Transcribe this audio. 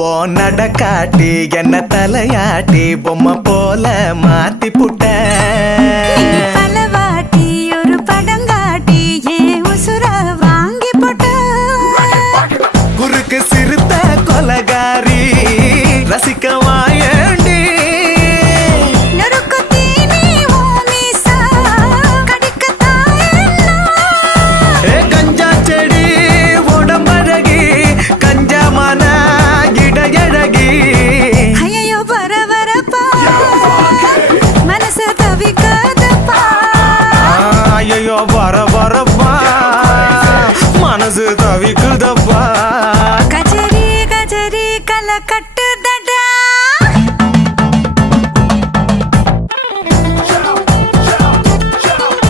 ஓ நடக்காட்டி என்ன தலையாட்டி பொம்மை போல மாத்தி புட்ட பலவாட்டி ஒரு படங்காட்டி ஏன் உசுர வாங்கி போட்ட குறுக்கு சிறுத்த கொலகாரி ரசிக்க வாயண்டி கஞ்சா செடி உடம்பழகி கஞ்சா மன இடையழகி ஐயோ பரபரப்பா மனசு தவிக்காதப்பா ஐயோ பரபரப்பா மனசு தவிக்குதப்பா